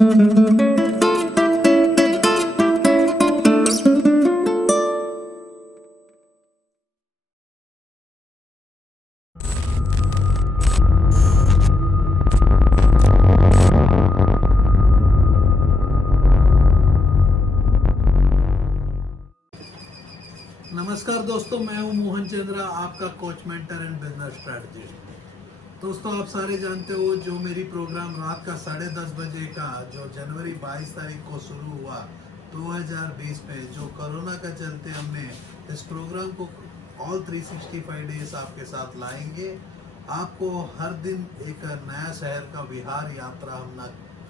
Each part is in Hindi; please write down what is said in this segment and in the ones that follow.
नमस्कार दोस्तों, मैं हूं मोहन चंद्रा, आपका coach mentor and business strategist. दोस्तों, आप सारे जानते हो जो मेरी प्रोग्राम रात का 10:30 बजे का जो जनवरी 22 तारीख को शुरू हुआ 2020 में, जो कोरोना का चलते हमने इस प्रोग्राम को ऑल 365 डेज आपके साथ लाएंगे। आपको हर दिन एक नया शहर का विहार यात्रा हम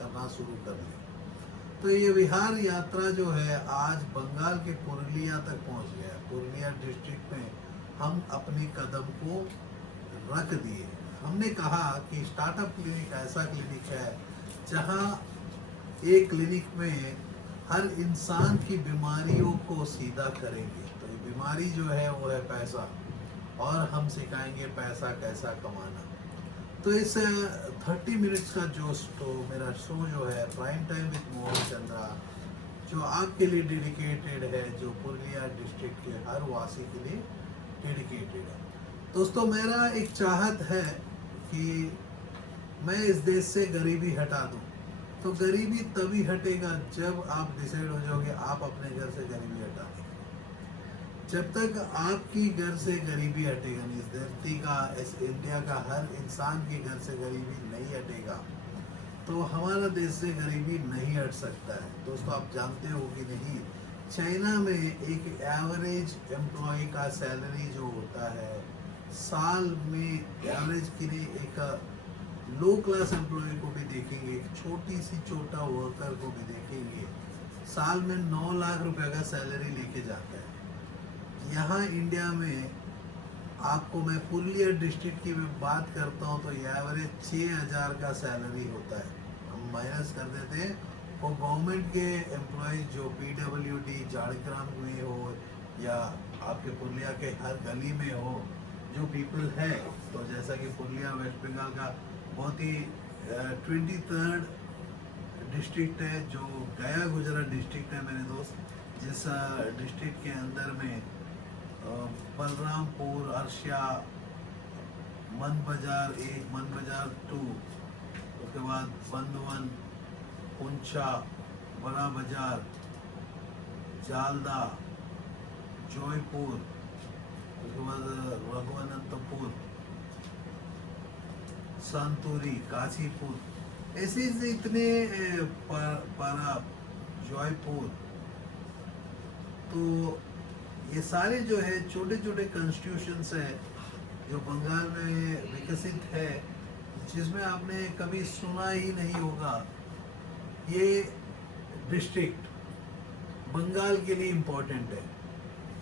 करना शुरू कर दें। तो ये विहार यात्रा जो है आज बंगाल के पुरुलिया तक पहुंच गया। पुरुलिया डिस्ट्रिक्ट में हम अपने कदम को रख दिए। हमने कहा कि स्टार्टअप क्लिनिक ऐसा क्लिनिक है जहां एक क्लिनिक में हर इंसान की बीमारियों को सीधा करेंगे। तो ये बीमारी जो है वो है पैसा, और हम सिखाएंगे पैसा कैसा कमाना। तो इस 30 मिनट्स का जो मेरा शो जो है prime time with Mohan Chandra, जो आपके लिए डेडिकेटेड है, जो पुरुलिया डिस्ट्रिक्ट के हर वासी के लिए डेडिकेटेड है। दोस्तों, मेरा एक चाहत है कि मैं इस देश से गरीबी हटा दूं। तो गरीबी तभी हटेगा जब आप डिसाइड हो जाओगे आप अपने घर से गरीबी हटा देंगे। जब तक आपकी घर से गरीबी हटेगा नहीं, इस धरती का, इस इंडिया का हर इंसान के घर से गरीबी नहीं हटेगा, तो हमारा देश से गरीबी नहीं हट सकता है। दोस्तों, आप जानते हो कि नहीं, चाइना में एक एवरेज एम्प्लॉय का सैलरी जो होता है साल में, एवरेज के लिए एक लो क्लास एम्प्लॉय को भी देखेंगे, एक छोटी सी छोटा वर्कर को भी देखेंगे, साल में 9 लाख रुपए का सैलरी लेके जाता है। यहाँ इंडिया में आपको मैं पुरुलिया डिस्ट्रिक्ट की मैं बात करता हूँ तो ये एवरेज 6,000 का सैलरी होता है। हम माइनस कर देते हैं वो गवर्नमेंट के एम्प्लॉय जो PWD झाड़ग्राम में हो या आपके पुरुलिया के हर गली में हो, जो पीपल है। तो जैसा कि पुरुलिया वेस्ट बंगाल का बहुत ही 23rd डिस्ट्रिक्ट है, जो गया गुजरा डिस्ट्रिक्ट है मेरे दोस्त, जिस डिस्ट्रिक्ट के अंदर में बलरामपुर, अर्शिया, मन बाजार 1, मन बाजार 2, उसके बाद बंदवन, पुंछा, बड़ा बाजार, जालदा, जयपुर, उसके बाद रघुवंतपुर, संतूरी, काशीपुर, ऐसे ऐसे इतने पारा, जयपुर। तो ये सारे जो है छोटे छोटे कॉन्स्टिट्यूशंस है जो बंगाल में विकसित है, जिसमें आपने कभी सुना ही नहीं होगा। ये डिस्ट्रिक्ट बंगाल के लिए इम्पोर्टेंट है।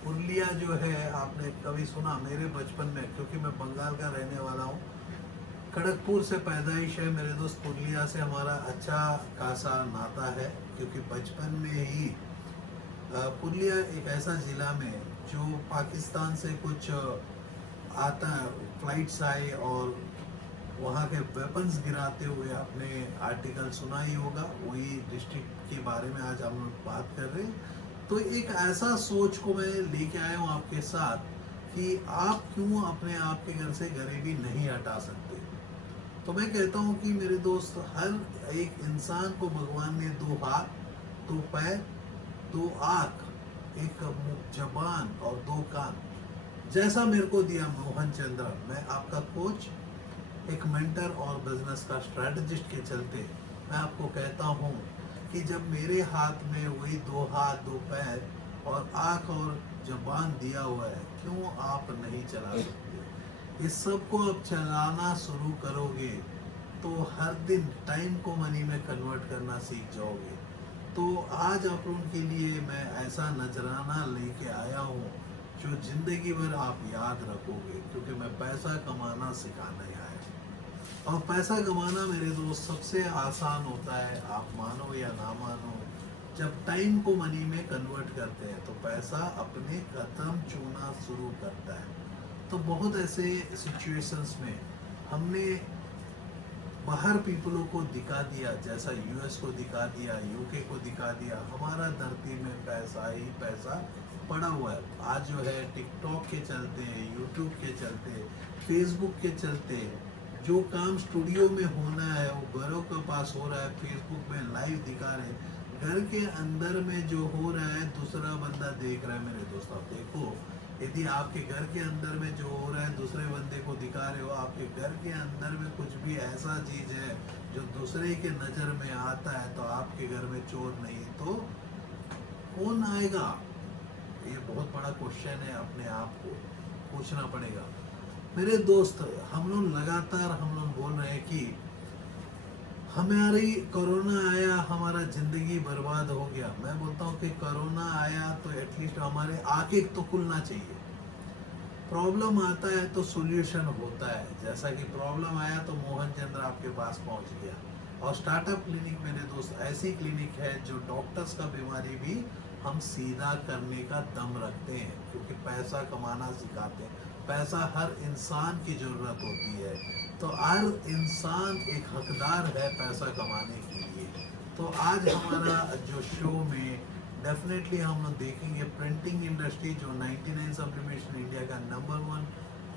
पुरुलिया जो है आपने कभी सुना? मेरे बचपन में, क्योंकि मैं बंगाल का रहने वाला हूँ, खड़गपुर से पैदाइश है मेरे दोस्त। पुरुलिया से हमारा अच्छा खासा नाता है, क्योंकि बचपन में ही पुरुलिया एक ऐसा ज़िला में जो पाकिस्तान से कुछ आता फ्लाइट्स आए और वहाँ के वेपन्स गिराते हुए आपने आर्टिकल सुना ही होगा। वही डिस्ट्रिक्ट के बारे में आज हम लोग बात कर रहे हैं। तो एक ऐसा सोच को मैं लेके आया हूँ आपके साथ कि आप क्यों अपने आप के घर से गरीबी नहीं हटा सकते। तो मैं कहता हूँ कि मेरे दोस्त, हर एक इंसान को भगवान ने 2 हाथ, 2 पैर, 2 आँख, एक जबान और 2 कान जैसा मेरे को दिया मोहन चंद्रा। मैं आपका कोच, एक मेंटर और बिजनेस का स्ट्रेटजिस्ट के चलते मैं आपको कहता हूँ कि जब मेरे हाथ में वही 2 हाथ, 2 पैर और आँख और जबान दिया हुआ है, क्यों आप नहीं चला सकते? इस सब को आप चलाना शुरू करोगे तो हर दिन टाइम को मनी में कन्वर्ट करना सीख जाओगे। तो आज आप लोगों के लिए मैं ऐसा नजराना लेके आया हूँ जो जिंदगी भर आप याद रखोगे, क्योंकि मैं पैसा कमाना सिखाने आया हूँ। और पैसा कमाना मेरे दोस्त सबसे आसान होता है, आप मानो या ना मानो। जब टाइम को मनी में कन्वर्ट करते हैं तो पैसा अपने कदम चूना शुरू करता है। तो बहुत ऐसे सिचुएशंस में हमने बाहर पीपलों को दिखा दिया, जैसा यूएस को दिखा दिया, यूके को दिखा दिया, हमारा धरती में पैसा ही पैसा पड़ा हुआ है। आज जो है टिकटॉक के चलते, यूट्यूब के चलते, फेसबुक के चलते, जो काम स्टूडियो में होना है वो घरों के पास हो रहा है, फेसबुक में लाइव दिखा रहे हैं। घर के अंदर में जो हो रहा है दूसरा बंदा देख रहा है। मेरे दोस्त आप देखो, यदि आपके घर के अंदर में जो हो रहा है दूसरे बंदे को दिखा रहे हो, आपके घर के अंदर में कुछ भी ऐसा चीज है जो दूसरे के नजर में आता है, तो आपके घर में चोर नहीं तो कौन आएगा? ये बहुत बड़ा क्वेश्चन है, अपने आप को पूछना पड़ेगा। मेरे दोस्त, हम लोग बोल रहे हैं कि हमारी कोरोना आया, हमारा जिंदगी बर्बाद हो गया। मैं बोलता हूँ कि कोरोना आया तो एटलीस्ट हमारे आंखें तो खुलना चाहिए। प्रॉब्लम आता है तो सॉल्यूशन होता है। जैसा कि प्रॉब्लम आया तो मोहन चंद्र आपके पास पहुंच गया। और स्टार्टअप क्लिनिक मेरे दोस्त ऐसी क्लिनिक है जो डॉक्टर्स का बीमारी भी हम सीधा करने का दम रखते हैं, क्योंकि पैसा कमाना सिखाते हैं। पैसा हर इंसान की जरूरत होती है, तो हर इंसान एक हकदार है पैसा कमाने के लिए। तो आज हमारा जो शो में डेफिनेटली हम लोग देखेंगे प्रिंटिंग इंडस्ट्री, जो 99 सब्लिमेशन इंडिया का नंबर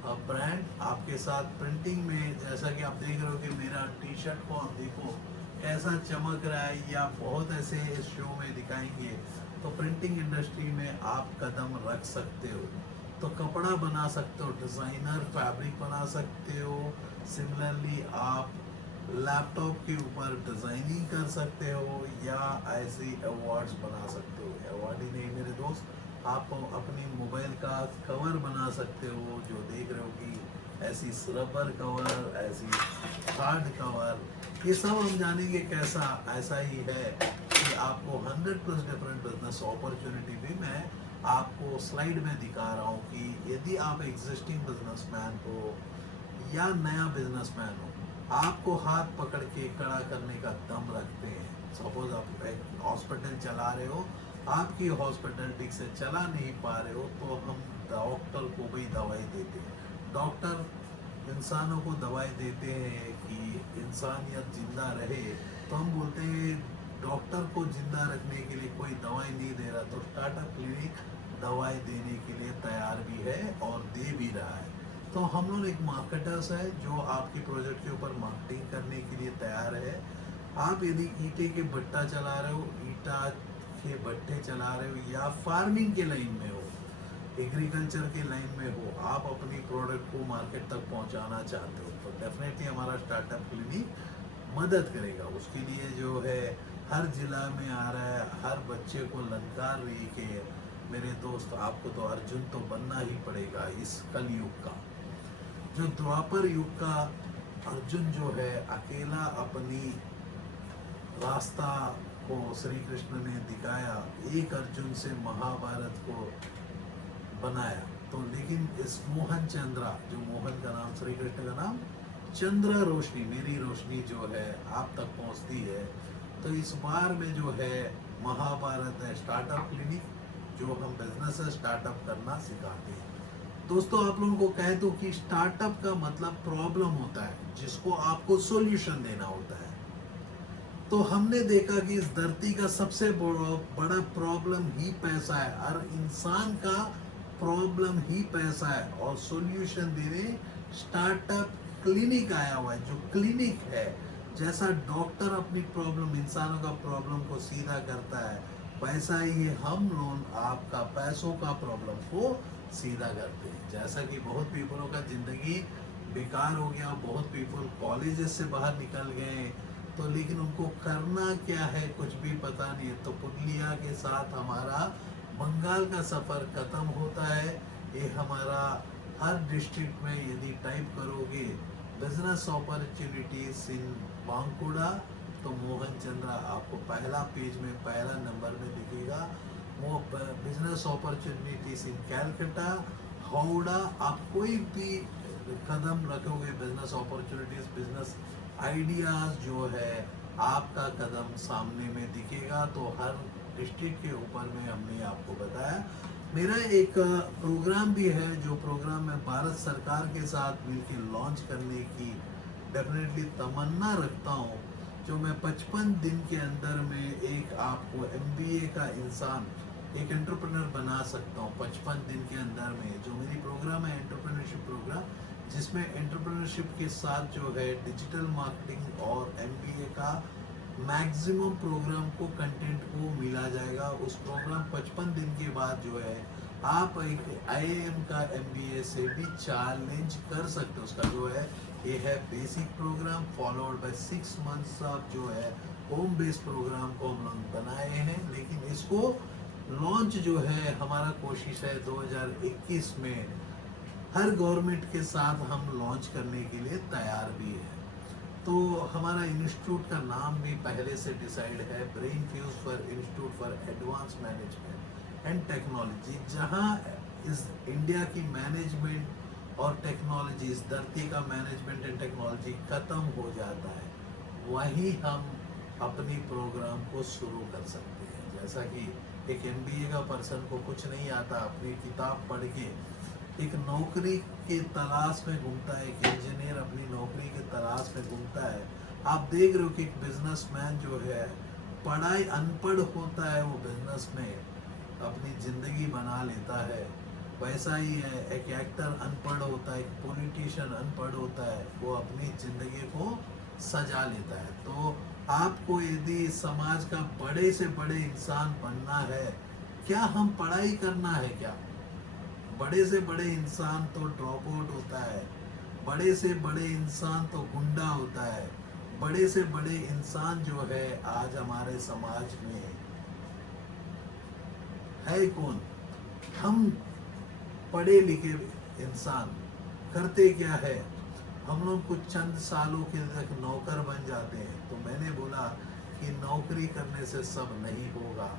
1 ब्रांड आपके साथ प्रिंटिंग में। जैसा कि आप देख रहे हो कि मेरा टी शर्ट को आप देखो कैसा चमक रहा है, या बहुत ऐसे इस शो में दिखाएंगे। तो प्रिंटिंग इंडस्ट्री में आप कदम रख सकते हो, तो कपड़ा बना सकते हो, डिज़ाइनर फैब्रिक बना सकते हो। सिमिलरली आप लैपटॉप के ऊपर डिज़ाइनिंग कर सकते हो, या ऐसे अवार्ड्स बना सकते हो। अवार्ड ही नहीं मेरे दोस्त, आप अपनी मोबाइल का कवर बना सकते हो, जो देख रहे हो कि ऐसी रबर कवर, ऐसी हार्ड कवर, ये सब हम जानेंगे कैसा। ऐसा ही है कि आपको 100+ डिफरेंट बिजनेस अपॉर्चुनिटी भी मैं आपको स्लाइड में दिखा रहा हूँ कि यदि आप एग्जिस्टिंग बिजनेसमैन हो या नया बिजनेसमैन हो, आपको हाथ पकड़ के खड़ा करने का दम रखते हैं। सपोज आप एक हॉस्पिटल चला रहे हो, आपकी हॉस्पिटल ठीक से चला नहीं पा रहे हो, तो हम डॉक्टर को भी दवाई देते हैं। डॉक्टर इंसानों को दवाई देते हैं कि इंसानियत जिंदा रहे, तो हम बोलते हैं डॉक्टर को जिंदा रखने के लिए कोई दवाई नहीं दे रहा, तो स्टार्टअप क्लिनिक दवाई देने के लिए तैयार भी है और दे भी रहा है। तो हम लोग एक मार्केटर्स है जो आपके प्रोजेक्ट के ऊपर मार्केटिंग करने के लिए तैयार है। आप यदि ईंटे के भट्टा चला रहे हो, ईंटा के भट्टे चला रहे हो, या फार्मिंग के लाइन में हो, एग्रीकल्चर के लाइन में हो, आप अपनी प्रोडक्ट को मार्केट तक पहुंचाना चाहते हो, तो डेफिनेटली हमारा स्टार्टअप क्लिनिक मदद करेगा। उसके लिए जो है हर जिला में आ रहा है, हर बच्चे को ललकार रही कि मेरे दोस्त आपको तो अर्जुन तो बनना ही पड़ेगा। इस कलयुग का जो द्वापर युग का अर्जुन जो है अकेला अपनी रास्ता को श्री कृष्ण ने दिखाया, एक अर्जुन से महाभारत को बनाया। तो लेकिन इस मोहन चंद्रा, जो मोहन का नाम, श्री कृष्ण का नाम, चंद्र रोशनी, मेरी रोशनी जो है आप तक पहुंचती है। तो इस बार में जो है महाभारत है स्टार्टअप क्लिनिक, जो हम बिजनेस स्टार्टअप करना सिखाते हैं। दोस्तों आप लोगों को कह दूं कि स्टार्टअप का मतलब प्रॉब्लम होता है जिसको आपको सॉल्यूशन देना होता है। तो हमने देखा कि इस धरती का सबसे बड़ा प्रॉब्लम ही पैसा है। हर इंसान का प्रॉब्लम ही पैसा है, और सॉल्यूशन देने स्टार्टअप क्लिनिक आया हुआ है। जो क्लिनिक है, जैसा डॉक्टर अपनी प्रॉब्लम, इंसानों का प्रॉब्लम को सीधा करता है, वैसा ही हम लोग आपका पैसों का प्रॉब्लम को सीधा करते हैं। जैसा कि बहुत पीपलों का जिंदगी बेकार हो गया, बहुत पीपल कॉलेजेस से बाहर निकल गए, तो लेकिन उनको करना क्या है कुछ भी पता नहीं है। तो पुरलिया के साथ हमारा बंगाल का सफ़र ख़त्म होता है। ये हमारा हर डिस्ट्रिक्ट में यदि टाइप करोगे बिजनेस अपॉर्चुनिटीज इन बांकुड़ा, तो मोहन चंद्रा आपको पहला पेज में पहला नंबर में दिखेगा। वो business opportunities in Calcutta, Howrah, आप कोई भी कदम रखोगे बिजनेस अपॉर्चुनिटीज, बिजनेस आइडियाज जो है आपका कदम सामने में दिखेगा। तो हर डिस्ट्रिक्ट के ऊपर में हमने आपको बताया। मेरा एक प्रोग्राम भी है, जो प्रोग्राम मैं भारत सरकार के साथ मिलकर लॉन्च करने की डेफिनेटली तमन्ना रखता हूँ जो मैं 55 दिन के अंदर में एक आपको एमबीए का इंसान, एक एंटरप्रेन्योर बना सकता हूँ 55 दिन के अंदर में। जो मेरी प्रोग्राम है एंटरप्रेन्योरशिप प्रोग्राम, जिसमें एंटरप्रेन्योरशिप के साथ जो है डिजिटल मार्केटिंग और एमबीए का मैक्सिमम प्रोग्राम को कंटेंट को मिला जाएगा। उस प्रोग्राम 55 दिन के बाद जो है आप एक आईआईएम का एमबीए से भी चैलेंज कर सकते हो। उसका जो है ये है basic programme followed by 6 months of जो है होम बेस्ड प्रोग्राम को हम लोग बनाए हैं। लेकिन इसको लॉन्च जो है हमारा कोशिश है 2021 में हर गवर्नमेंट के साथ हम लॉन्च करने के लिए तैयार भी है। तो हमारा इंस्टीट्यूट का नाम भी पहले से डिसाइड है, brain fuse for institute for advance management and technology. जहां इस इंडिया की मैनेजमेंट और टेक्नोलॉजी, इस धरती का मैनेजमेंट एंड टेक्नोलॉजी खत्म हो जाता है, वहीं हम अपनी प्रोग्राम को शुरू कर सकते हैं। जैसा कि एक एमबीए का पर्सन को कुछ नहीं आता, अपनी किताब पढ़ के एक नौकरी के तलाश में घूमता है, एक इंजीनियर अपनी नौकरी के तलाश में घूमता है। आप देख रहे हो कि एक बिजनेसमैन जो है पढ़ाई अनपढ़ होता है, वो बिजनेस में अपनी जिंदगी बना लेता है। वैसा ही है, एक एक्टर अनपढ़ होता है, एक पॉलिटिशियन अनपढ़ होता है, वो अपनी जिंदगी को सजा लेता है। तो आपको यदि समाज का बड़े से बड़े इंसान बनना है, क्या हम पढ़ाई करना है क्या? बड़े से बड़े इंसान तो ड्रॉप आउट होता है, बड़े से बड़े इंसान तो गुंडा होता है, बड़े से बड़े इंसान जो है आज हमारे समाज में है कौन? हम पढ़े लिखे इंसान करते क्या है, हम लोग कुछ चंद सालों के तक नौकर बन जाते हैं। तो मैंने बोला कि नौकरी करने से सब नहीं होगा,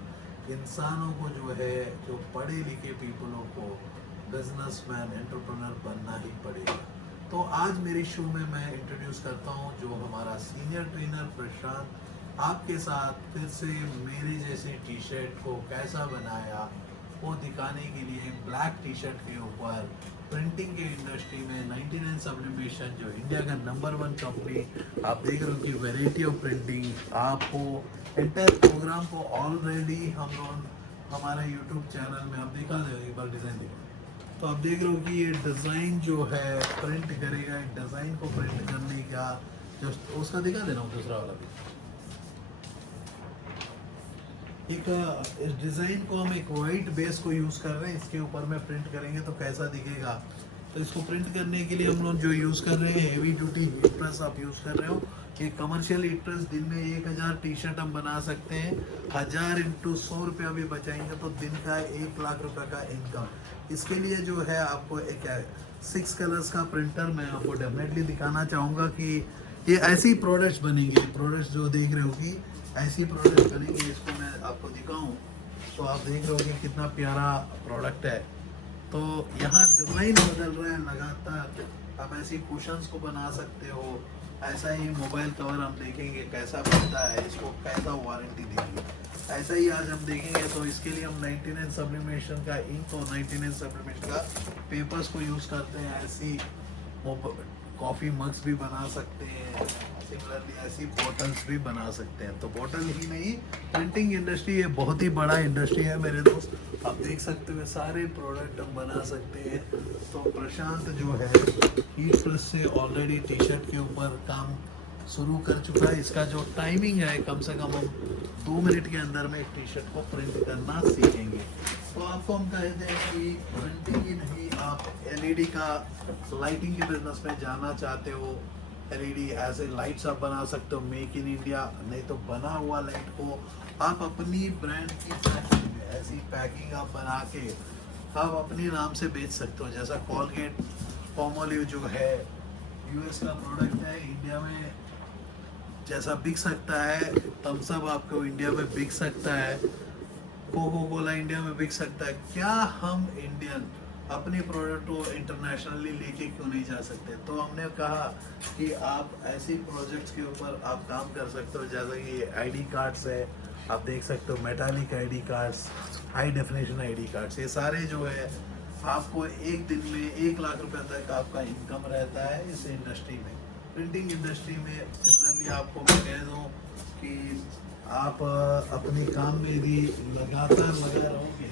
इंसानों को जो है, जो पढ़े लिखे पीपलों को बिजनेसमैन एंटरप्रेन्योर बनना ही पड़ेगा। तो आज मेरी शो में मैं इंट्रोड्यूस करता हूं जो हमारा सीनियर ट्रेनर प्रशांत आपके साथ फिर से मेरे जैसे टी शर्ट को कैसा बनाया वो दिखाने के लिए ब्लैक टी शर्ट के ऊपर प्रिंटिंग के इंडस्ट्री में 99 सब्लिमेशन जो इंडिया का नंबर 1 कंपनी, आप देख रहे हो कि वेराइटी ऑफ प्रिंटिंग आपको एंटायर प्रोग्राम को ऑलरेडी हम लोग हमारे यूट्यूब चैनल में आप दिखा दो, एक बार डिज़ाइन देखो। तो आप देख रहे हो कि ये डिज़ाइन जो है प्रिंट करेगा, डिज़ाइन को प्रिंट करने का जो उसका दिखा देना हो दूसरा वाला भी। एक इस डिज़ाइन को हम एक वाइट बेस को यूज़ कर रहे हैं, इसके ऊपर में प्रिंट करेंगे तो कैसा दिखेगा। तो इसको प्रिंट करने के लिए हम लोग जो यूज़ कर रहे हैं हेवी ड्यूटी हीट प्रेस आप यूज़ कर रहे हो। ये कमर्शियल हीट प्रेस दिन में 1000 टी शर्ट हम बना सकते हैं। 1000 इंटू 100 रुपया भी बचाएंगे तो दिन का 1 लाख रुपए का इनकम। इसके लिए जो है आपको एक 6 कलर्स का प्रिंटर मैं आपको डेफिनेटली दिखाना चाहूँगा कि ये ऐसी प्रोडक्ट्स बनेंगे। प्रोडक्ट्स जो देख रहे हो कि ऐसी प्रोडक्ट बनेंगे, इसको मैं आपको दिखाऊं तो आप देख रहे हो कि कितना प्यारा प्रोडक्ट है। तो यहाँ डिज़ाइन बदल रहा है लगातार, आप ऐसी कुशन्स को बना सकते हो। ऐसा ही मोबाइल कवर हम देखेंगे कैसा बनता है, इसको कैसा वारंटी देंगे, ऐसा ही आज हम देखेंगे। तो इसके लिए हम 99 सब्लिमेशन का इंक और 99 सब्लिमेशन का पेपर्स को यूज़ करते हैं। ऐसी कॉफ़ी मग्स भी बना सकते हैं, सिमिलरली ऐसी बॉटल्स भी बना सकते हैं। तो बॉटल ही नहीं, प्रिंटिंग इंडस्ट्री ये बहुत ही बड़ा इंडस्ट्री है मेरे दोस्त। आप देख सकते हो सारे प्रोडक्ट हम बना सकते हैं। तो प्रशांत जो है हीट प्रेस से ऑलरेडी टी शर्ट के ऊपर काम शुरू कर चुका है। इसका जो टाइमिंग है कम से कम हम 2 मिनट के अंदर में एक टी शर्ट को प्रिंट करना सीखेंगे। तो आपको हम कहते हैं कि प्रिंटिंग ही नहीं, आप एलईडी का लाइटिंग के बिजनेस में जाना चाहते हो, एलईडी ऐसे लाइट्स आप बना सकते हो मेक इन इंडिया, नहीं तो बना हुआ लाइट को आप अपनी ब्रांड की पैकिंग में ऐसी पैकिंग आप बना के आप अपने नाम से बेच सकते हो। जैसा कॉलगेट पॉमोलिव जो है यूएस का प्रोडक्ट है, इंडिया में जैसा बिक सकता है, थम्स अप आपको इंडिया में बिक सकता है, कोको कोला इंडिया में बिक सकता है। क्या हम इंडियन अपने प्रोडक्ट को इंटरनेशनली लेके क्यों नहीं जा सकते? तो हमने कहा कि आप ऐसे प्रोजेक्ट्स के ऊपर आप काम कर सकते हो, जैसे कि आईडी कार्ड्स है, आप देख सकते हो metallic ID cards, high definition ID cards, ये सारे जो है आपको एक दिन में 1 लाख रुपए तक आपका इनकम रहता है इस इंडस्ट्री में। प्रिंटिंग इंडस्ट्री में सिमिलरली आपको मैं कह दूँ कि आप अपने काम में यदि लगातार लगे रहोगे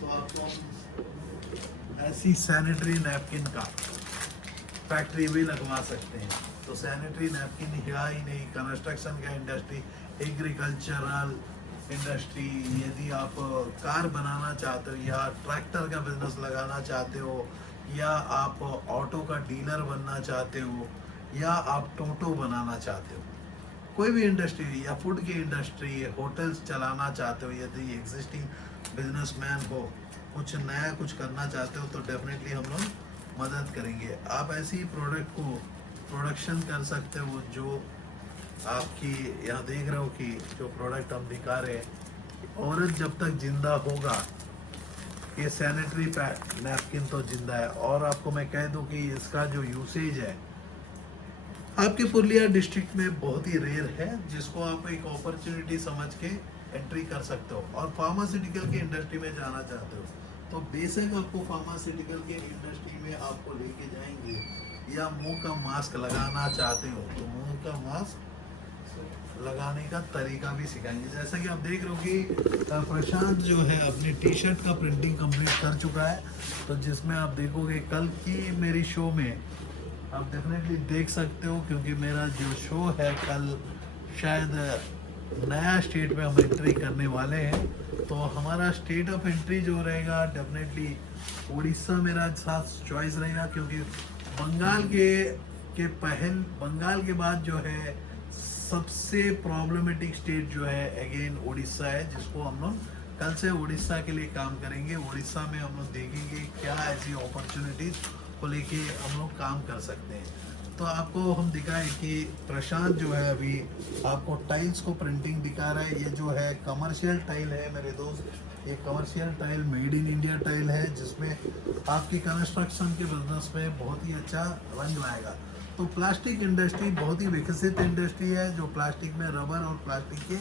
तो आपको ऐसी सैनिटरी नैपकिन का फैक्ट्री भी लगवा सकते हैं। तो सैनिटरी नैपकिन ही नहीं, कंस्ट्रक्शन का इंडस्ट्री, एग्रीकल्चरल इंडस्ट्री, यदि आप कार बनाना चाहते हो या ट्रैक्टर का बिजनेस लगाना चाहते हो या आप ऑटो का डीलर बनना चाहते हो या आप टोटो बनाना चाहते हो, कोई भी इंडस्ट्री या फूड की इंडस्ट्री, होटल्स चलाना चाहते हो, यदि एग्जिस्टिंग बिजनेसमैन हो, कुछ नया कुछ करना चाहते हो तो डेफिनेटली हम लोग मदद करेंगे। आप ऐसी प्रोडक्ट को प्रोडक्शन कर सकते हो जो आपकी, यहाँ देख रहे हो कि जो प्रोडक्ट हम दिखा रहे हैं, औरत जब तक जिंदा होगा ये सैनिटरी नैपकिन तो जिंदा है। और आपको मैं कह दूं कि इसका जो यूसेज है आपके पुरुलिया डिस्ट्रिक्ट में बहुत ही रेयर है, जिसको आप एक अपॉर्चुनिटी समझ के एंट्री कर सकते हो। और फार्मास्यूटिकल की इंडस्ट्री में जाना चाहते हो तो बेशक आपको फार्मास्यूटिकल के इंडस्ट्री में आपको लेके जाएंगे, या मुंह का मास्क लगाना चाहते हो तो मुंह का मास्क लगाने का तरीका भी सिखाएंगे। जैसा कि आप देख रहे हो कि प्रशांत जो है अपनी टी शर्ट का प्रिंटिंग कंप्लीट कर चुका है, तो जिसमें आप देखोगे कल की मेरी शो में आप डेफिनेटली देख सकते हो, क्योंकि मेरा जो शो है कल शायद नया स्टेट में हम एंट्री करने वाले हैं। तो हमारा स्टेट ऑफ एंट्री जो रहेगा डेफिनेटली उड़ीसा मेरा साथ चॉइस रहेगा, क्योंकि बंगाल के बाद जो है सबसे प्रॉब्लमेटिक स्टेट जो है अगेन उड़ीसा है, जिसको हम लोग कल से उड़ीसा के लिए काम करेंगे। उड़ीसा में हम लोग देखेंगे क्या ऐसी अपॉर्चुनिटीज को लेके हम लोग काम कर सकते हैं। तो आपको हम दिखाएं कि प्रशांत जो है अभी आपको टाइल्स को प्रिंटिंग दिखा रहा है। ये जो है कमर्शियल टाइल है मेरे दोस्त, ये commercial tile made in India tile है, जिसमें आपकी कंस्ट्रक्शन के बिजनेस में बहुत ही अच्छा रंग लाएगा। तो प्लास्टिक इंडस्ट्री बहुत ही विकसित इंडस्ट्री है, जो प्लास्टिक में रबर और प्लास्टिक के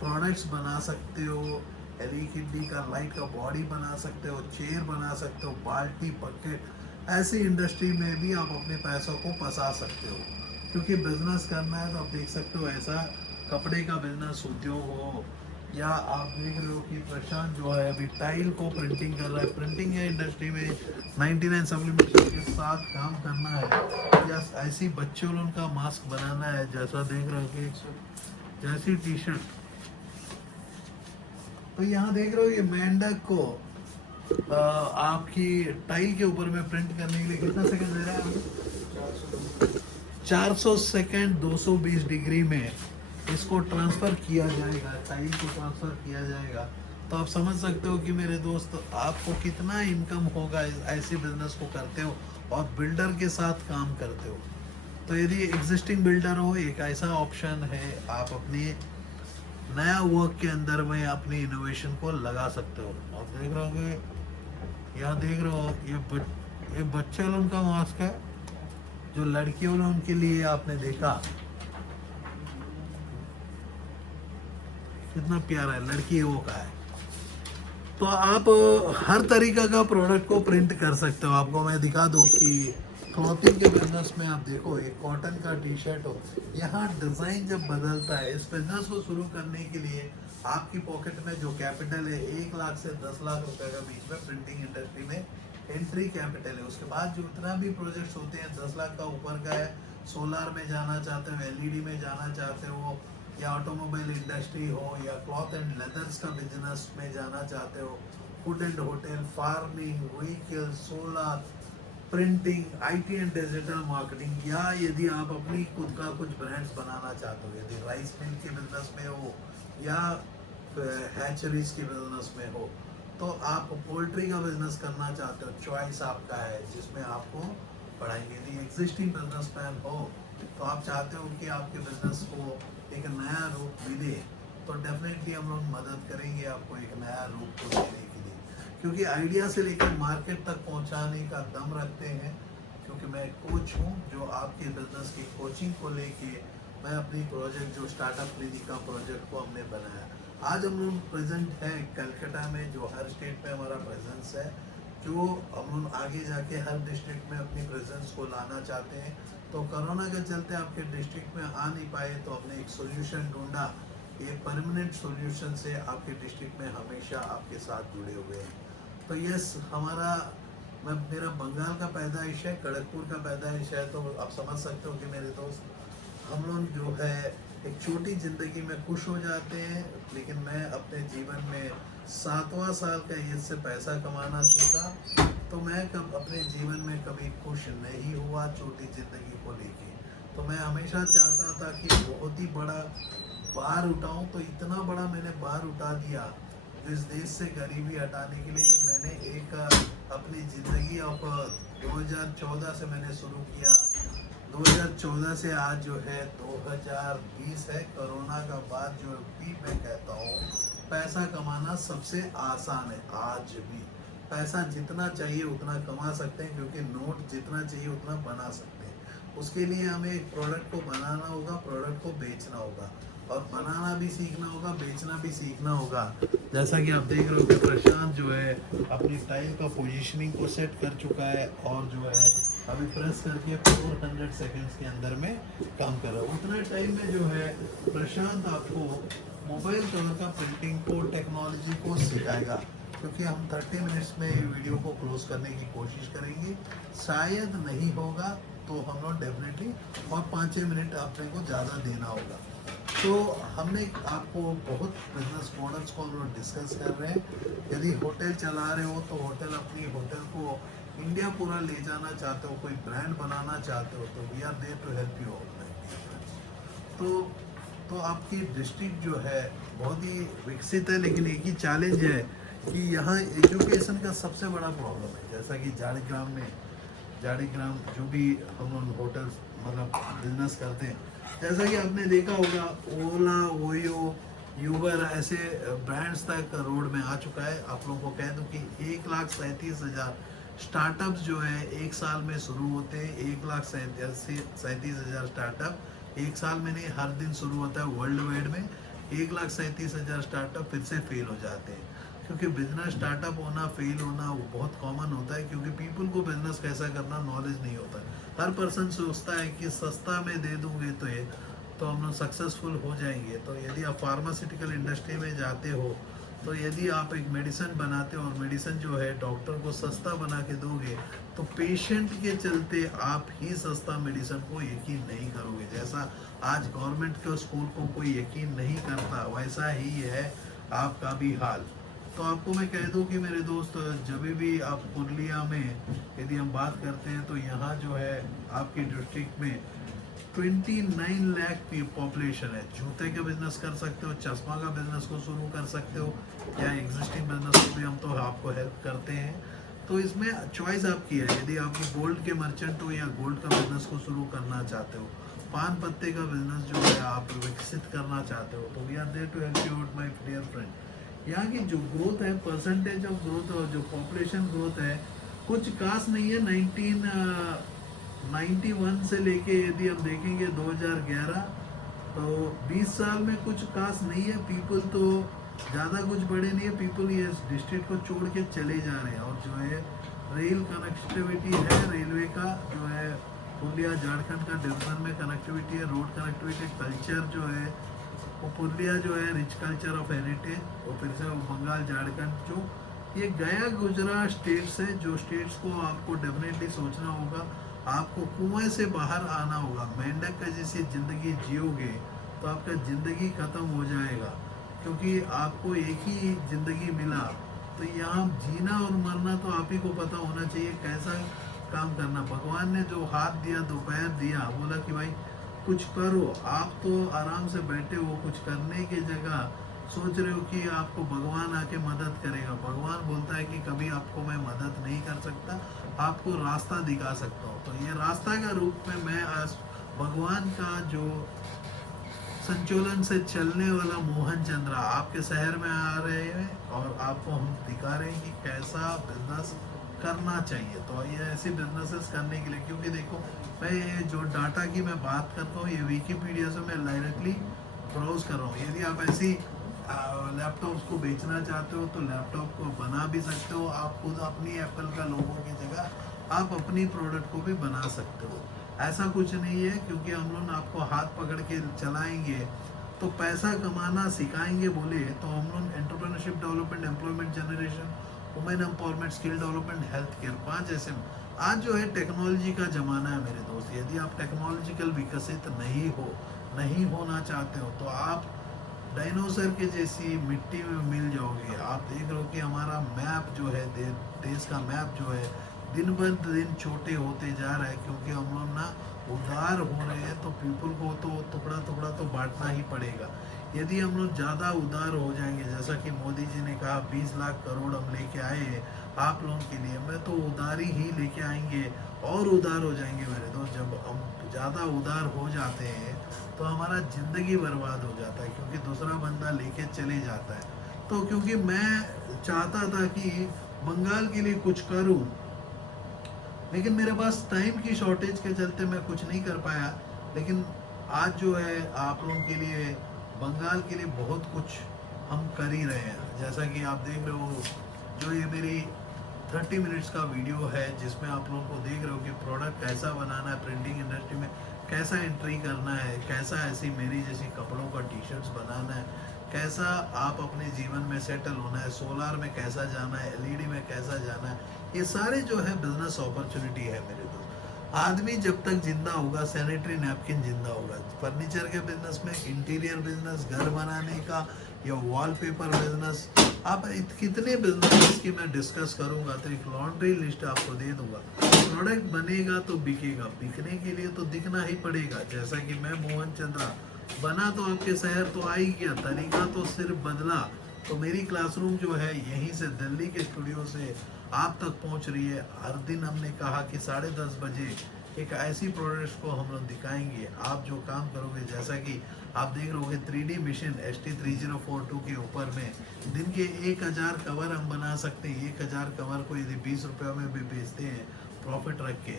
प्रोडक्ट्स बना सकते हो, एलईडी का लाइट का बॉडी बना सकते हो, चेयर बना सकते हो, बाल्टी, बकेट, ऐसी इंडस्ट्री में भी आप अपने पैसों को फंसा सकते हो। क्योंकि बिजनेस करना है तो आप देख सकते हो ऐसा कपड़े का बिजनेस उद्योग हो, या आप देख रहे हो कि प्रशांत जो है अभी टाइल को प्रिंटिंग कर रहा है। प्रिंटिंग या इंडस्ट्री में 99 सप्लीमेंट्स के साथ काम करना है, या ऐसी बच्चों का मास्क बनाना है, जैसा देख रहे हो कि जैसी टी शर्ट। तो यहाँ देख रहे हो ये मेंढक को आपकी टाइल के ऊपर में प्रिंट करने के लिए कितना सेकंड दे रहा है? 400 सेकंड 220 डिग्री में इसको ट्रांसफ़र किया जाएगा, टाइल को ट्रांसफ़र किया जाएगा। तो आप समझ सकते हो कि मेरे दोस्त आपको कितना इनकम होगा ऐसे बिजनेस को करते हो और बिल्डर के साथ काम करते हो। तो यदि एग्जिस्टिंग बिल्डर हो, एक ऐसा ऑप्शन है, आप अपनी नया वर्क के अंदर में अपनी इनोवेशन को लगा सकते हो। आप देख रहे हो यहाँ देख रहे हो ये बच्चे लोगों का मास्क है, जो लड़कियों ने उनके लिए आपने देखा कितना प्यारा है, लड़की वो का है। तो आप हर तरीका का प्रोडक्ट को प्रिंट कर सकते हो। आपको मैं दिखा दूं कि क्लॉथिंग के बिजनेस में आप देखो एक कॉटन का टी शर्ट हो, यहाँ डिज़ाइन जब बदलता है। इस बिजनेस को शुरू करने के लिए आपकी पॉकेट में जो कैपिटल है 1 लाख से 10 लाख रुपए का बीच में प्रिंटिंग इंडस्ट्री में एंट्री कैपिटल है। उसके बाद जो इतना भी प्रोजेक्ट्स होते हैं 10 लाख का ऊपर का है, सोलार में जाना चाहते हो, एलईडी में जाना चाहते हो, या ऑटोमोबाइल इंडस्ट्री हो, या क्लॉथ एंड लेदर्स का बिजनेस में जाना चाहते हो, food and hotel, farming, vehicle, solar, printing, IT and digital marketing, या यदि आप अपनी खुद का कुछ ब्रांड्स बनाना चाहते हो, यदि राइस मिल के बिजनेस में हो या हैचरीज के बिजनेस में हो, तो आप पोल्ट्री का बिजनेस करना चाहते हो, चॉइस आपका है, जिसमें आपको बढ़ाएंगे। यदि एग्जिस्टिंग बिजनेसमैन हो तो आप चाहते हो कि आपके बिजनेस को एक नया रूप मिले, तो डेफिनेटली हम लोग मदद करेंगे आपको एक नया रूप को देने के लिए, क्योंकि आइडिया से लेकर मार्केट तक पहुंचाने का दम रखते हैं। क्योंकि मैं कोच हूं जो आपके बिजनेस की कोचिंग को लेके मैं अपनी प्रोजेक्ट जो स्टार्टअप क्लिनिक का प्रोजेक्ट को हमने बनाया। आज हम लोग प्रेजेंट है कलकत्ता में, जो हर स्टेट में हमारा प्रेजेंस है, जो हम लोग आगे जाके हर डिस्ट्रिक्ट में अपनी प्रेजेंस को लाना चाहते हैं। तो कोरोना के चलते आपके डिस्ट्रिक्ट में आ नहीं पाए, तो हमने एक सोल्यूशन ढूंढा। ये परमानेंट सोल्यूशन से आपके डिस्ट्रिक्ट में हमेशा आपके साथ जुड़े हुए हैं। तो यस, मेरा बंगाल का पैदाइश है, खड़गपुर का पैदाइश है, तो आप समझ सकते हो कि मेरे दोस्त, हम लोग जो है एक छोटी ज़िंदगी में खुश हो जाते हैं। लेकिन मैं अपने जीवन में 7वां साल का एज से पैसा कमाना सीखा, तो मैं कब अपने जीवन में कभी खुश नहीं हुआ छोटी ज़िंदगी को लेके। तो मैं हमेशा चाहता था कि बहुत ही बड़ा भार उठाऊं, तो इतना बड़ा मैंने भार उठा दिया। जो इस देश से गरीबी हटाने के लिए मैंने एक अपनी ज़िंदगी अब 2014 से मैंने शुरू किया। 2014 से आज जो है 2020 है, कोरोना का बाद जो भी मैं कहता हूँ, पैसा कमाना सबसे आसान है। आज भी पैसा जितना चाहिए उतना कमा सकते हैं, क्योंकि नोट जितना चाहिए उतना बना सकते हैं। उसके लिए हमें एक प्रोडक्ट को बनाना होगा, प्रोडक्ट को बेचना होगा, और बनाना भी सीखना होगा, बेचना भी सीखना होगा। जैसा कि आप देख रहे हो कि प्रशांत जो है अपनी टाइल का पोजीशनिंग को सेट कर चुका है, और जो है अभी प्रेस करके 400 सेकंड्स के अंदर में काम कर रहा है। उतना टाइम में जो है प्रशांत आपको मोबाइल कवर का प्रिंटिंग को, टेक्नोलॉजी को सिखाएगा, क्योंकि हम 30 मिनट्स में ये वीडियो को क्लोज करने की कोशिश करेंगे। शायद नहीं होगा तो हम लोग डेफिनेटली और 5-6 मिनट अपने को ज़्यादा देना होगा। तो हमने आपको बहुत बिजनेस मॉडल्स को हम लोग डिस्कस कर रहे हैं। यदि होटल चला रहे हो तो अपनी होटल को इंडिया पूरा ले जाना चाहते हो, कोई ब्रांड बनाना चाहते हो, तो we are there to help you out. तो आपकी डिस्ट्रिक्ट जो है बहुत ही विकसित है, लेकिन एक ही चैलेंज है कि यहाँ एजुकेशन का सबसे बड़ा प्रॉब्लम है। जैसा कि जाड़ीग्राम जो भी हम लोग होटल मतलब बिजनेस करते हैं, जैसा कि आपने देखा होगा ओला, ओयो, यूबर ऐसे ब्रांड्स तक रोड में आ चुका है। आप लोगों को कह दूं कि 1,37,000 स्टार्टअप्स जो है एक साल में शुरू होते हैं। 1,37,000 स्टार्टअप एक साल में नहीं, हर दिन शुरू होता है। वर्ल्ड वाइड में 1,37,000 स्टार्टअप फिर से फेल हो जाते हैं, क्योंकि बिजनेस स्टार्टअप होना, फेल होना वो बहुत कॉमन होता है, क्योंकि पीपल को बिजनेस कैसा करना नॉलेज नहीं होता है। हर पर्सन सोचता है कि सस्ता में दे दूंगे तो हम लोग सक्सेसफुल हो जाएंगे। तो यदि आप फार्मास्यूटिकल इंडस्ट्री में जाते हो, तो यदि आप एक मेडिसिन बनाते हो और मेडिसिन जो है डॉक्टर को सस्ता बना के दोगे, तो पेशेंट के चलते आप ही सस्ता मेडिसिन को यकीन नहीं करोगे। जैसा आज गवर्नमेंट के स्कूल को कोई यकीन नहीं करता, वैसा ही है आपका भी हाल। तो आपको मैं कह दूं कि मेरे दोस्त, जब भी आप पुरुलिया में यदि हम बात करते हैं, तो यहाँ जो है आपकी डिस्ट्रिक्ट में 29 लाख की पॉपुलेशन है। जूते का बिजनेस कर सकते हो, चश्मा का बिजनेस को शुरू कर सकते हो, या एग्जिस्टिंग बिजनेस को भी हम तो आपको हेल्प करते हैं। तो इसमें चॉइस आपकी है। यदि आप गोल्ड के मर्चेंट हो या गोल्ड का बिजनेस को शुरू करना चाहते हो, पान पत्ते का बिजनेस जो है आप विकसित करना चाहते हो, तो we are there to help you out my dear friend. यहाँ की जो ग्रोथ है, परसेंटेज ऑफ ग्रोथ और जो पॉपुलेशन ग्रोथ है, कुछ खास नहीं है। 1991 से लेके यदि हम देखेंगे 2011, तो 20 साल में कुछ खास नहीं है। पीपल तो ज़्यादा कुछ बड़े नहीं है, पीपल ये डिस्ट्रिक्ट को छोड़ के चले जा रहे हैं। और जो है रेल कनेक्टिविटी है, रेलवे का जो है पुरुलिया झारखंड का डिवीजन में कनेक्टिविटी है, रोड कनेक्टिविटी, कल्चर जो है वो पुरुलिया जो है रिच कल्चर ऑफ हेरिटेज, और फिर से बंगाल झारखंड जो ये गया गुजरा स्टेट्स है, जो स्टेट्स को आपको डेफिनेटली सोचना होगा। आपको कुएं से बाहर आना होगा। मेंढक का जैसी ज़िंदगी जियोगे तो आपका ज़िंदगी ख़त्म हो जाएगा, क्योंकि आपको एक ही ज़िंदगी मिला। तो यहाँ जीना और मरना तो आप ही को पता होना चाहिए, कैसा काम करना। भगवान ने जो हाथ दिया, दोपहर दिया, बोला कि भाई कुछ करो। आप तो आराम से बैठे हो, कुछ करने की जगह सोच रहे हो कि आपको भगवान आके मदद करेगा। भगवान बोलता है कि कभी आपको मैं मदद नहीं कर सकता, आपको रास्ता दिखा सकता हूँ। तो ये रास्ता का रूप में मैं आज भगवान का जो संचलन से चलने वाला मोहन चंद्रा आपके शहर में आ रहे हैं, और आपको हम दिखा रहे हैं कि कैसा बिजनेस करना चाहिए। तो ये ऐसे बिजनेसेस करने के लिए, क्योंकि देखो मैं ये जो डाटा की मैं बात करता हूँ, ये विकीपीडिया से मैं डायरेक्टली ब्राउज कर रहा हूँ। यदि आप ऐसी लैपटॉप्स को बेचना चाहते हो तो लैपटॉप को बना भी सकते हो। आप खुद अपनी एप्पल का लोगों की जगह आप अपनी प्रोडक्ट को भी बना सकते हो। ऐसा कुछ नहीं है, क्योंकि हम लोग आपको हाथ पकड़ के चलाएंगे तो पैसा कमाना सिखाएंगे बोले तो हम लोग entrepreneurship development, employment generation, women empowerment, skill development, health care, 5 ऐसे। आज जो है टेक्नोलॉजी का ज़माना है मेरे दोस्त। यदि आप टेक्नोलॉजिकल विकसित नहीं होना चाहते हो तो आप डायनासोर के जैसी मिट्टी में मिल जाओगे। आप देख रहे हो कि हमारा मैप जो है देश का मैप जो है दिन ब दिन छोटे होते जा रहा है, क्योंकि हम लोग ना उदार हो रहे हैं। तो पीपल को तो टुकड़ा टुकड़ा तो बांटना ही पड़ेगा। यदि हम लोग ज़्यादा उदार हो जाएंगे, जैसा कि मोदी जी ने कहा 20 लाख करोड़ हम लेके आए हैं आप लोगों के लिए, मैं तो उदारी ही लेके आएंगे और उदार हो जाएंगे मेरे दोस्त। जब हम ज़्यादा उदार हो जाते हैं तो हमारा ज़िंदगी बर्बाद हो जाता है, क्योंकि दूसरा बंदा लेके चले जाता है। तो क्योंकि मैं चाहता था कि बंगाल के लिए कुछ करूं, लेकिन मेरे पास टाइम की शॉर्टेज के चलते मैं कुछ नहीं कर पाया। लेकिन आज जो है आप लोगों के लिए, बंगाल के लिए बहुत कुछ हम कर ही रहे हैं। जैसा कि आप देख रहे हो, जो ये मेरी 30 मिनट्स का वीडियो है जिसमें आप लोगों को देख रहे हो कि प्रोडक्ट कैसा बनाना है, प्रिंटिंग इंडस्ट्री में कैसा एंट्री करना है, कैसा ऐसी मेरी जैसी कपड़ों का टी शर्ट्स बनाना है, कैसा आप अपने जीवन में सेटल होना है, सोलार में कैसा जाना है, एलईडी में कैसा जाना है। ये सारे जो है बिजनेस अपॉर्चुनिटी है मेरे दोस्त। आदमी जब तक जिंदा होगा, सैनिटरी नैपकिन जिंदा होगा। फर्नीचर के बिजनेस में, इंटीरियर बिजनेस, घर बनाने का या वॉलपेपर बिजनेस, आप कितने बिजनेस की मैं डिस्कस करूंगा तो एक लॉन्ड्री लिस्ट आपको दे दूंगा। प्रोडक्ट बनेगा तो बिकेगा, बिकने के लिए तो दिखना ही पड़ेगा। जैसा कि मैं मोहन चंद्रा बना तो आपके शहर तो आ ही गया, तरीका तो सिर्फ बदला। तो मेरी क्लासरूम जो है यहीं से दिल्ली के स्टूडियो से आप तक पहुंच रही है। हर दिन हमने कहा कि 10:30 बजे एक ऐसी प्रोडक्ट्स को हम लोग दिखाएंगे। आप जो काम करोगे, जैसा कि आप देख रहे होगे 3D मशीन ST3042 के ऊपर में दिन के 1000 कवर हम बना सकते हैं। 1000 कवर को यदि 20 रुपये में भी बेचते हैं प्रॉफिट रख के,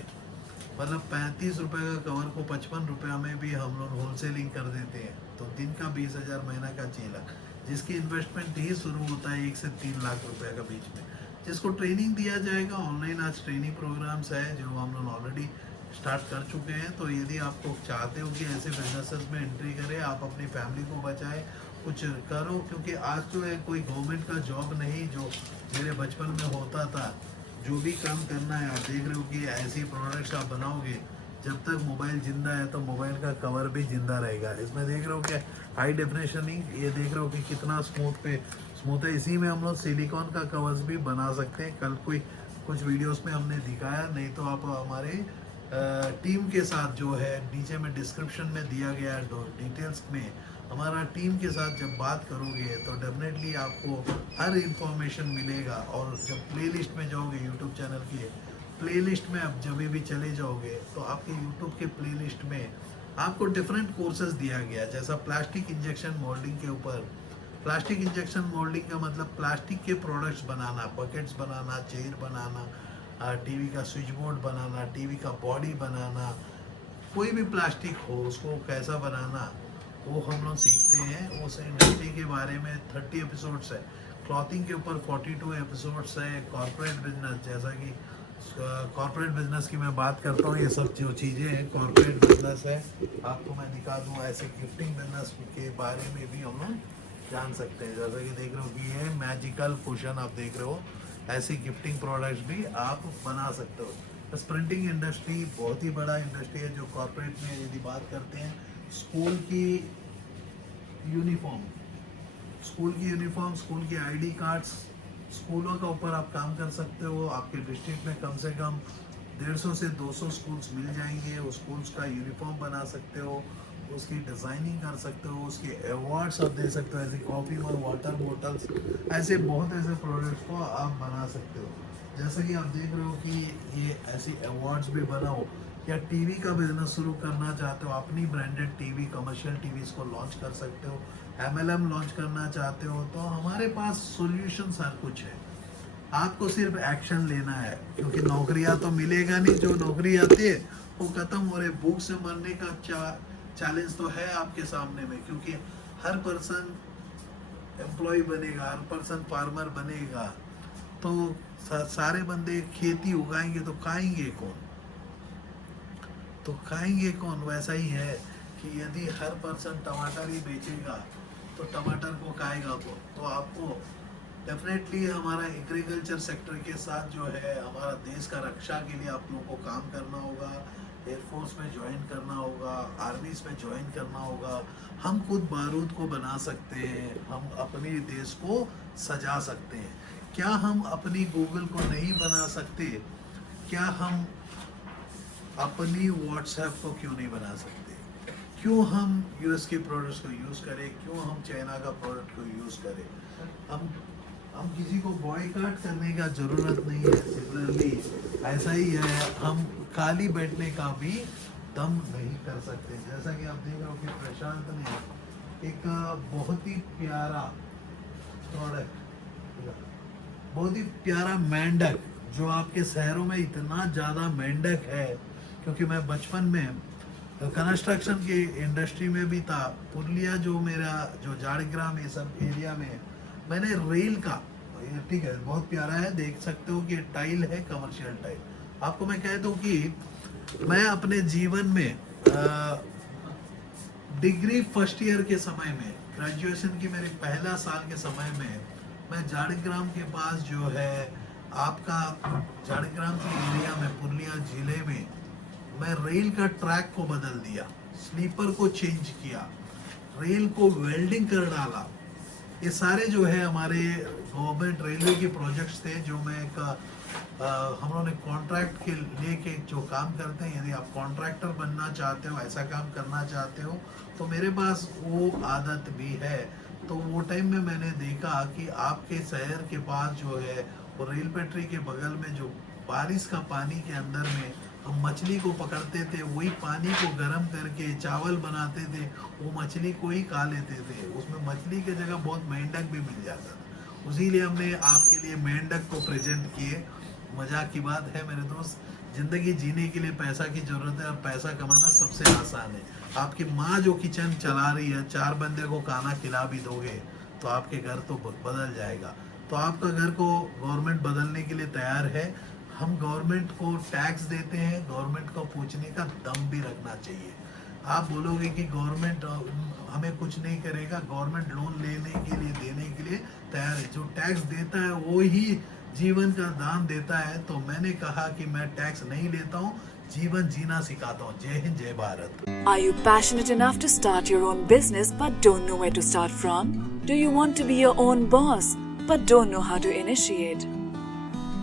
मतलब 35 रुपये का कवर को 55 रुपये में भी हम लोग होलसेलिंग कर देते हैं, तो दिन का 20,000, महीना का 6 लाख, जिसकी इन्वेस्टमेंट ही शुरू होता है 1 से 3 लाख रुपए का बीच में, जिसको ट्रेनिंग दिया जाएगा। ऑनलाइन आज ट्रेनिंग प्रोग्राम्स है जो हम लोग ऑलरेडी स्टार्ट कर चुके हैं। तो यदि आपको चाहते हो कि ऐसे बिजनेसेस में एंट्री करें, आप अपनी फैमिली को बचाएं, कुछ करो, क्योंकि आज तो है कोई गवर्नमेंट का जॉब नहीं जो मेरे बचपन में होता था। जो भी काम करना है, आप देख रहे हो कि ऐसी प्रोडक्ट्स आप बनाओगे, जब तक मोबाइल जिंदा है तो मोबाइल का कवर भी जिंदा रहेगा। इसमें देख रहे हो कि हाई डेफिनेशनिंग, ये देख रहे हो कि कितना स्मूथ है। इसी में हम लोग सिलिकॉन का कवर्स भी बना सकते हैं। कल कोई कुछ वीडियोस में हमने दिखाया, नहीं तो आप हमारे टीम के साथ जो है नीचे में डिस्क्रिप्शन में दिया गया डिटेल्स में हमारा टीम के साथ जब बात करोगे तो डेफिनेटली आपको हर इंफॉर्मेशन मिलेगा। और जब प्लेलिस्ट में जाओगे, यूट्यूब चैनल की प्लेलिस्ट में आप जब भी चले जाओगे तो आपके यूट्यूब के प्लेलिस्ट में आपको डिफरेंट कोर्सेज दिया गया, जैसा प्लास्टिक इंजेक्शन मोल्डिंग के ऊपर। प्लास्टिक इंजेक्शन मोल्डिंग का मतलब प्लास्टिक के प्रोडक्ट्स बनाना, बकेट्स बनाना, चेयर बनाना, टीवी का स्विच बोर्ड बनाना, टीवी का बॉडी बनाना, कोई भी प्लास्टिक हो उसको कैसा बनाना, वो हम लोग सीखते हैं। उस इंडस्ट्री के बारे में 30 एपिसोड्स है। क्लॉथिंग के ऊपर 42 एपिसोड्स है। कॉर्पोरेट बिजनेस, जैसा कि कॉर्पोरेट बिजनेस की मैं बात करता हूँ, ये सब जो चीज़ें हैं कॉर्पोरेट बिजनेस है। आपको मैं दिखा दूँ, ऐसे गिफ्टिंग बिजनेस के बारे में भी हम लोग जान सकते हैं। जैसा कि देख रहे हो कि ये मैजिकल कुशन आप देख रहे हो, ऐसी गिफ्टिंग प्रोडक्ट्स भी आप बना सकते हो। प्रिंटिंग इंडस्ट्री बहुत ही बड़ा इंडस्ट्री है। जो कॉर्पोरेट में यदि बात करते हैं, स्कूल की यूनिफॉर्म, स्कूल की आईडी कार्ड्स, स्कूलों का ऊपर आप काम कर सकते हो। आपके डिस्ट्रिक्ट में कम से कम 150 से 200 स्कूल्स मिल जाएंगे। उस स्कूल्स का यूनिफॉर्म बना सकते हो, उसकी डिज़ाइनिंग कर सकते हो, उसके अवार्ड्स आप दे सकते हो, ऐसे कॉफ़ी और वाटर बोटल्स, ऐसे बहुत ऐसे प्रोडक्ट्स को आप बना सकते हो। जैसा कि आप देख रहे हो कि ये ऐसे अवार्ड्स भी बनाओ, या टीवी का बिजनेस शुरू करना चाहते हो, अपनी ब्रांडेड टीवी, कमर्शियल टीवीज को लॉन्च कर सकते हो, MLM लॉन्च करना चाहते हो, तो हमारे पास सॉल्यूशन हर कुछ है। आपको सिर्फ एक्शन लेना है, क्योंकि नौकरियां तो मिलेगा नहीं। जो नौकरी आती है वो खत्म हो रही। भूख से मरने का चैलेंज तो है आपके सामने में, क्योंकि हर पर्सन एम्प्लॉय बनेगा, हर पर्सन फार्मर बनेगा, तो सारे बंदे खेती उगाएंगे तो खाएंगे कौन? तो खाएंगे कौन? वैसा ही है कि यदि हर पर्सन टमाटर ही बेचेगा तो टमाटर को खाएगा कौन? तो आपको डेफिनेटली हमारा एग्रीकल्चर सेक्टर के साथ जो है हमारा देश का रक्षा के लिए आप लोगों को काम करना होगा, एयरफोर्स में ज्वाइन करना होगा, आर्मीज में ज्वाइन करना होगा। हम खुद बारूद को बना सकते हैं, हम अपने देश को सजा सकते हैं। क्या हम अपनी गूगल को नहीं बना सकते? क्या हम अपनी व्हाट्सएप को क्यों नहीं बना सकते? क्यों हम यूएस के प्रोडक्ट्स को यूज़ करें? क्यों हम चाइना का प्रोडक्ट को यूज़ करें? हम किसी को बॉयकॉट करने का ज़रूरत नहीं है। सिमिलरली ऐसा ही है, हम खाली बैठने का भी दम नहीं कर सकते। जैसा कि आप देख रहे हो कि प्रशांत ने एक बहुत ही प्यारा प्रोडक्ट, बहुत ही प्यारा मेंढक, जो आपके शहरों में इतना ज़्यादा मेंढक है, क्योंकि मैं बचपन में कंस्ट्रक्शन की इंडस्ट्री में भी था। पुरलिया जो मेरा जो झाड़ग्राम ये सब एरिया में मैंने रेल का, ठीक है बहुत प्यारा है, देख सकते हो कि टाइल है, कमर्शियल टाइल। आपको मैं कह दूं कि मैं अपने जीवन में डिग्री फर्स्ट ईयर के समय में, ग्रेजुएशन की मेरे पहला साल के समय में, मैं झाड़ग्राम के पास जो है आपका झाड़ग्राम के एरिया में पुरलिया जिले में मैं रेल का ट्रैक को बदल दिया, स्लीपर को चेंज किया, रेल को वेल्डिंग कर डाला। ये सारे जो है हमारे गवर्नमेंट रेलवे के प्रोजेक्ट्स थे, जो मैं एक हम लोगों ने कॉन्ट्रैक्ट के लेके जो काम करते हैं। यदि आप कॉन्ट्रैक्टर बनना चाहते हो, ऐसा काम करना चाहते हो, तो मेरे पास वो आदत भी है। तो वो टाइम में मैंने देखा कि आपके शहर के पास जो है वो रेल पटरी के बगल में जो बारिश का पानी के अंदर में हम मछली को पकड़ते थे, वही पानी को गर्म करके चावल बनाते थे, वो मछली को ही खा लेते थे। उसमें मछली की जगह बहुत मेंढक भी मिल जाता था। उसीलिए हमने आपके लिए मेंढक को प्रेजेंट किए। मजाक की बात है मेरे दोस्त, जिंदगी जीने के लिए पैसा की जरूरत है और पैसा कमाना सबसे आसान है। आपकी माँ जो किचन चला रही है, 4 बंदे को खाना खिला भी दोगे तो आपके घर तो बदल जाएगा। तो आपका घर को गवर्नमेंट बदलने के लिए तैयार है। हम गवर्नमेंट को टैक्स देते हैं, गवर्नमेंट को पूछने का दम भी रखना चाहिए। आप बोलोगे कि गवर्नमेंट हमें कुछ नहीं करेगा, गवर्नमेंट लोन लेने के लिए देने के लिए तैयार है। जो टैक्स देता है वो ही जीवन का दान देता है। तो मैंने कहा कि मैं टैक्स नहीं लेता हूँ, जीवन जीना सिखाता हूँ। जय हिंद, जय Bharat. Are you passionate enough to start your own business but don't know where to start from? Do you want to be your own boss but don't know how to initiate?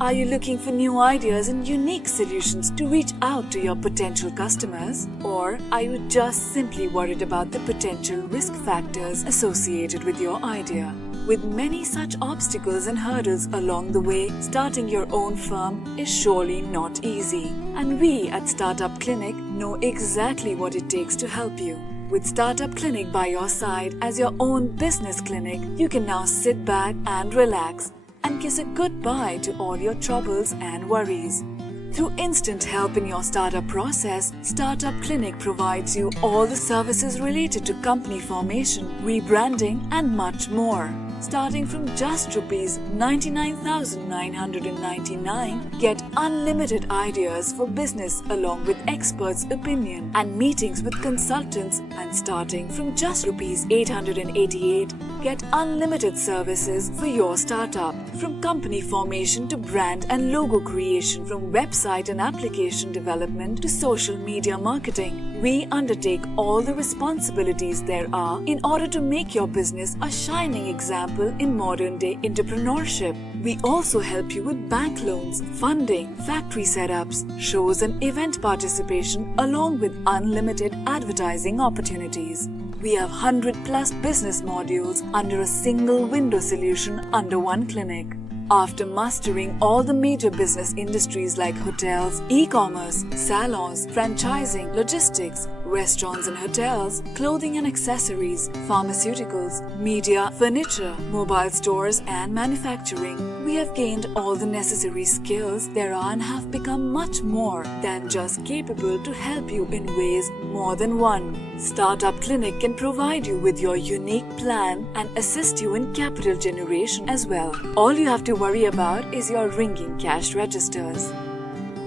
Are you looking for new ideas and unique solutions to reach out to your potential customers? Or are you just simply worried about the potential risk factors associated with your idea? With many such obstacles and hurdles along the way, starting your own firm is surely not easy. And we at Startup Clinic know exactly what it takes to help you. With Startup Clinic by your side as your own business clinic, you can now sit back and relax and kiss a goodbye to all your troubles and worries. Through instant help in your startup process, Startup Clinic provides you all the services related to company formation, rebranding and much more. Starting from just rupees 99,999, get unlimited ideas for business along with experts' opinion and meetings with consultants, and starting from just rupees 888, get unlimited services for your startup. From company formation to brand and logo creation, from website and application development to social media marketing, we undertake all the responsibilities there are in order to make your business a shining example in modern day entrepreneurship. We also help you with bank loans, funding, factory setups, shows and event participation along with unlimited advertising opportunities. We have 100+ business modules under a single window solution under one clinic. After mastering all the major business industries like hotels, e-commerce, salons, franchising, logistics, restaurants and hotels, clothing and accessories, pharmaceuticals, media, furniture, mobile stores and manufacturing, we have gained all the necessary skills there are and have become much more than just capable to help you in ways more than one. Startup Clinic can provide you with your unique plan and assist you in capital generation as well. All you have to worry about is your ringing cash registers.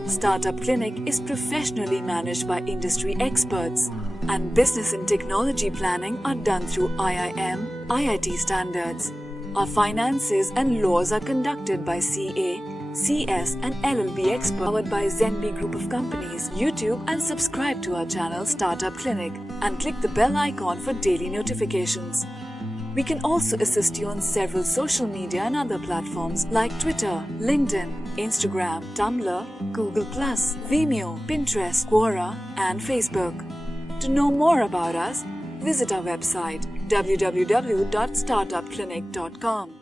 Startup Clinic is professionally managed by industry experts, and business and technology planning are done through IIM, IIT standards. Our finances and laws are conducted by CA, CS and LLB experts, powered by Zenby Group of Companies. YouTube and subscribe to our channel Startup Clinic and click the bell icon for daily notifications. We can also assist you on several social media and other platforms like Twitter, LinkedIn, Instagram, Tumblr, Google+, Vimeo, Pinterest, Quora and Facebook. To know more about us, visit our website www.startupclinic.com.